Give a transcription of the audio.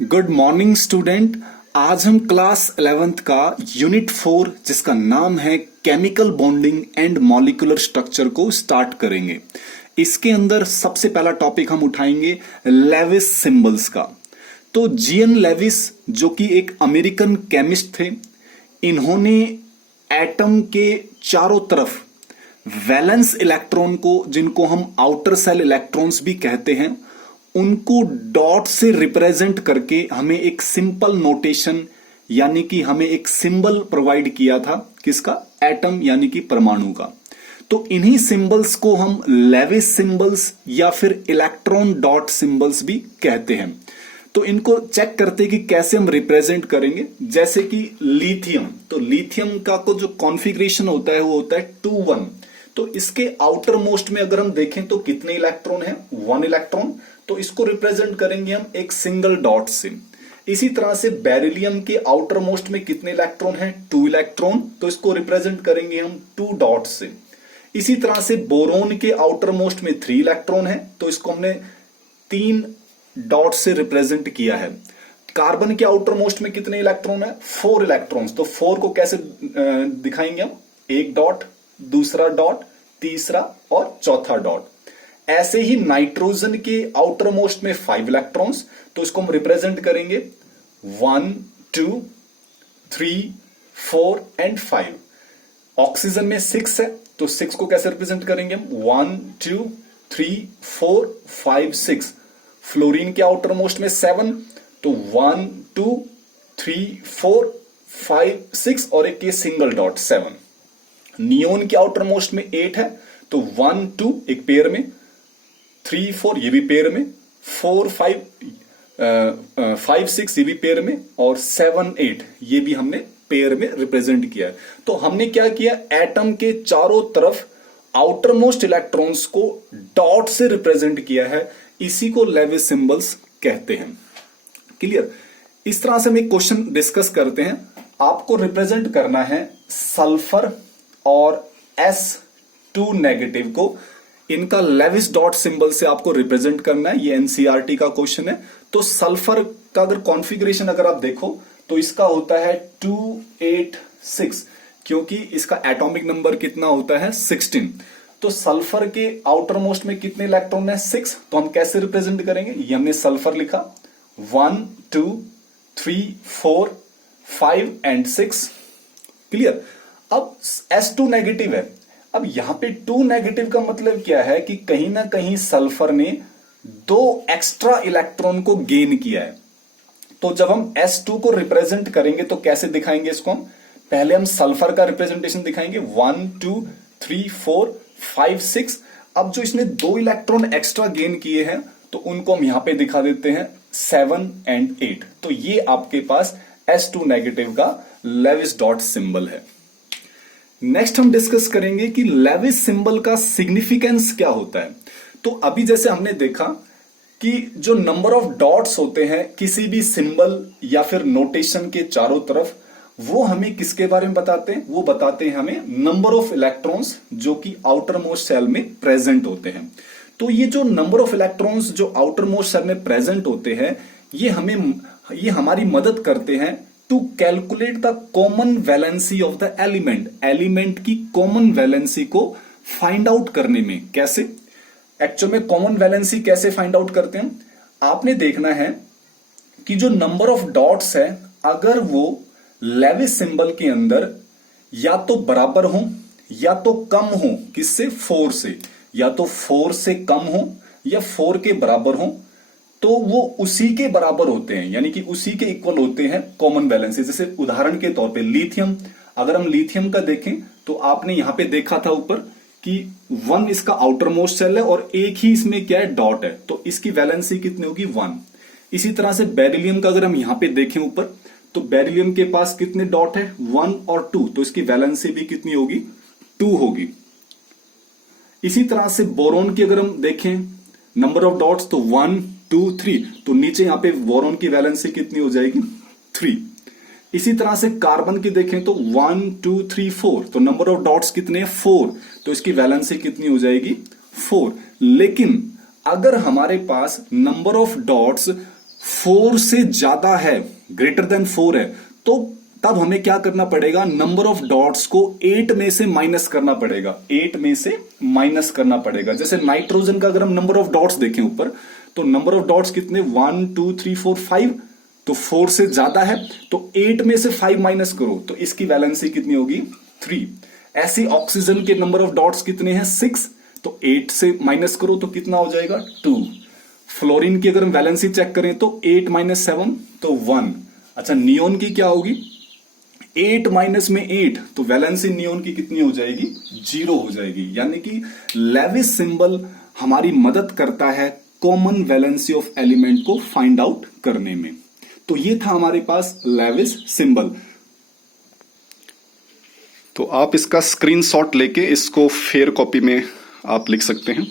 Good morning student. आज हम class 11th का यूनिट 4 जिसका नाम है chemical bonding and molecular structure को स्टार्ट करेंगे। इसके अंदर सबसे पहला टॉपिक हम उठाएंगे लेविस सिंबल्स का। तो जीएन लेविस जो कि एक अमेरिकन केमिस्ट थे, इन्होंने एटम के चारों तरफ वैलेंस इलेक्ट्रॉन को, जिनको हम आउटर सेल इलेक्ट्रॉन्स भी कहते हैं, उनको डॉट से रिप्रेजेंट करके हमें एक सिंपल नोटेशन यानी कि हमें एक सिंबल प्रोवाइड किया था। किसका? एटम यानी कि परमाणु का। तो इन्हीं सिंबल्स को हम लेविस सिंबल्स या फिर इलेक्ट्रॉन डॉट सिंबल्स भी कहते हैं। तो इनको चेक करते हैं कि कैसे हम रिप्रेजेंट करेंगे। जैसे कि लिथियम, तो लिथियम का को जो कॉन्फ़िगरेशन होता है वो होता है 2-1। तो इसके आउटर मोस्ट में अगर हम देखें तो कितने इलेक्ट्रॉन है? 1 इलेक्ट्रॉन। तो इसको रिप्रेजेंट करेंगे हम एक सिंगल डॉट से। इसी तरह से बेरिलियम के आउटर मोस्ट में कितने इलेक्ट्रॉन है? 2 इलेक्ट्रॉन। तो इसको रिप्रेजेंट करेंगे हम 2 डॉट से। इसी तरह से बोरोन के आउटर मोस्ट में 3 इलेक्ट्रॉन है, तो इसको हमने 3 डॉट से रिप्रेजेंट किया है। कार्बन के आउटर मोस्ट में कितने इलेक्ट्रॉन है? 4 इलेक्ट्रॉन्स। तो 4 को कैसे दिखाएंगे हम? एक डॉट, दूसरा डॉट, तीसरा और चौथा डॉट। ऐसे ही नाइट्रोजन के आउटर मोस्ट में 5 इलेक्ट्रॉन्स, तो इसको हम रिप्रेजेंट करेंगे 1, 2, 3, 4 एंड 5। ऑक्सीजन में 6 है, तो 6 को कैसे रिप्रेजेंट करेंगे हम? 1, 2, 3, 4, 5, 6। फ्लोरीन के आउटर मोस्ट में 7, तो 1, 2, 3, 4, 5, 6 और एक ये सिंगल डॉट 7। नियोन के आउटर मोस्ट में 8 है, तो 1, 2 एक पेयर में, 3, 4 ये भी पेयर में, 4, 5, 6 ये भी पेयर में, और 7, 8 ये भी हमने पेयर में रिप्रेजेंट किया है। तो हमने क्या किया? एटम के चारों तरफ outer most electrons co dot से रिप्रेजेंट किया है। इसी को लेविस सिंबल्स कहते हैं। क्लियर? इस तरह से हम एक क्वेश्चन डिस्कस करते हैं। आपको रिप्रेजेंट करना है सल्फर और S2 नेगेटिव को, इनका लेविस डॉट सिंबल से आपको रिप्रेजेंट करना है। ये एनसीईआरटी का क्वेश्चन है। तो सल्फर का अगर कॉन्फ़िगरेशन अगर आप देखो तो इसका होता है 286, क्योंकि इसका एटॉमिक नंबर कितना होता है? 16। तो सल्फर के आउटर मोस्ट में कितने इलेक्ट्रॉन है? 6। तो हम कैसे रिप्रेजेंट करेंगे? ये हमने सल्फर लिखा 1, 2, 3, 4, 5 एंड 6। क्लियर? अब S2 नेगेटिव है। अब यहां पे 2 नेगेटिव का मतलब क्या है कि कहीं ना कहीं सल्फर ने 2 एक्स्ट्रा इलेक्ट्रॉन को गेन किया है। तो जब हम S2 को रिप्रेजेंट करेंगे तो कैसे दिखाएंगे इसको हम? पहले हम सल्फर का रिप्रेजेंटेशन दिखाएंगे 1, 2, 3, 4, 5, 6। अब जो इसने 2 इलेक्ट्रॉन एक्स्ट्रा गेन किए हैं तो उनको हम यहां पे दिखा देते हैं 7 एंड 8। तो ये आपके पास S2 नेगेटिव का लेविस डॉट सिंबल है। नेक्स्ट हम डिस्कस करेंगे कि लेविस सिंबल का सिग्निफिकेंस क्या होता है। तो अभी जैसे हमने देखा कि जो नंबर ऑफ डॉट्स होते हैं किसी भी सिंबल या फिर नोटेशन के चारों तरफ, वो हमें किसके बारे में बताते हैं? वो बताते हैं हमें नंबर ऑफ इलेक्ट्रॉन्स जो कि आउटर मोस्ट सेल में प्रेजेंट होते हैं। तो ये जो नंबर ऑफ इलेक्ट्रॉन्स जो आउटर मोस्ट सेल में प्रेजेंट होते हैं, ये हमारी मदद करते हैं to calculate the common valency of the element की कॉमन वैलेंसी को फाइंड आउट करने में। कैसे? एक्चुअल में कॉमन वैलेंसी कैसे फाइंड आउट करते हैं? आपने देखना है कि जो नंबर ऑफ डॉट्स है, अगर वो लेविस सिंबल के अंदर या तो बराबर हो या तो कम हो, किससे? 4 से। या तो 4 से कम हो या 4 के बराबर हो, तो वो उसी के बराबर होते हैं, यानी कि उसी के इक्वल होते हैं कॉमन वैलेंसी। जैसे उदाहरण के तौर पे लिथियम, अगर हम लिथियम का देखें तो आपने यहां पे देखा था ऊपर कि 1 इसका आउटर मोस्ट सेल है और एक ही इसमें क्या है? डॉट है, तो इसकी वैलेंसी कितनी होगी? 1। इसी तरह से बेरिलियम का अगर हम यहां पे देखें ऊपर, तो बेरिलियम के पास कितने डॉट है? 1 और 2, तो इसकी वैलेंसी भी कितनी होगी? 2 होगी। इसी तरह से बोरोन की अगर हम देखें नंबर ऑफ डॉट्स, तो 1, 2, 3, तो नीचे यहां पे बोरोन की वैलेंसी कितनी हो जाएगी? 3। इसी तरह से कार्बन की देखें तो 1, 2, 3, 4, तो नंबर ऑफ डॉट्स कितने? 4, तो इसकी वैलेंसी कितनी हो जाएगी? 4। लेकिन अगर हमारे पास नंबर ऑफ डॉट्स 4 से ज्यादा है, ग्रेटर देन 4 है, तो तब हमें क्या करना पड़ेगा, नंबर ऑफ डॉट्स को 8 में से माइनस करना पड़ेगा, 8 में से माइनस करना पड़ेगा। जैसे नाइट्रोजन का अगर हम नंबर ऑफ डॉट्स देखें ऊपर, तो नंबर ऑफ डॉट्स कितने, 1 2 3 4 5, तो 4 से ज्यादा है तो 8 में से 5 माइनस करो तो इसकी वैलेंसी कितनी होगी, 3। ऐसे ऑक्सीजन के नंबर ऑफ डॉट्स कितने हैं, 6, तो 8 से माइनस करो तो कितना हो जाएगा, 2। फ्लोरीन की अगर हम वैलेंसी चेक करें तो 8 माइनस 7 तो 1। अच्छा, नियोन की क्या होगी, 8 माइनस में 8, तो वैलेंसी नियोन की कितनी हो जाएगी, 0 हो जाएगी। यानी कि लेविस सिंबल हमारी मदद करता है कॉमन वैलेंसी ऑफ एलिमेंट को फाइंड आउट करने में। तो ये था हमारे पास लेविस सिंबल। तो आप इसका स्क्रीनशॉट लेके इसको फेयर कॉपी में आप लिख सकते हैं।